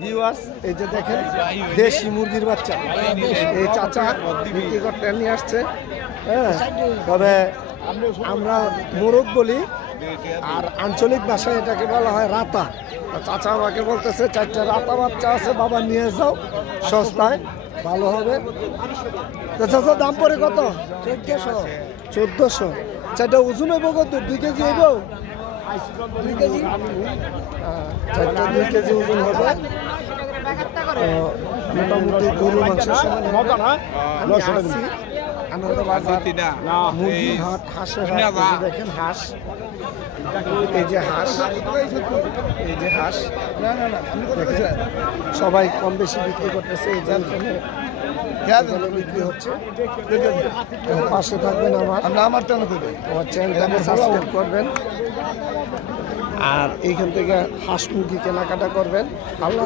Viewers এই যে দেখেন দেশি মুরগির বাচ্চা এই চাচা বিক্রি করতে নিয়ে আসছে। হ্যাঁ, তবে আমরা মোরগ বলি আর আঞ্চলিক ভাষায় এটাকে বলা হয় রাতা। চাচা আমাকে বলতেছে 4টা রাতা বাচ্চা আছে, বাবা নিয়ে যাও, সস্তায় ভালো হবে। তো চাচা দাম পড়ে কত? 1400। চারটা ওজন হইব কত? 2 কেজি হইব? 2 কেজি, 4টা 2 কেজি ওজন হবে। মোটামুটি গরুর মাংসের সমান আনন্দবাজার মুরগির হাট, হাঁসের হাট। দেখেন হাঁস, এই যে হাঁস, এই যে হাঁস সবাই কম বেশি বিক্রি করতেছে। এই যে এখানে বিক্রি হচ্ছে। পাশে থাকবেন আমার চ্যানেলটাকে সাবস্ক্রাইব করবেন আর এইখান থেকে হাঁস মুরগি কেনাকাটা করবেন। আল্লাহ।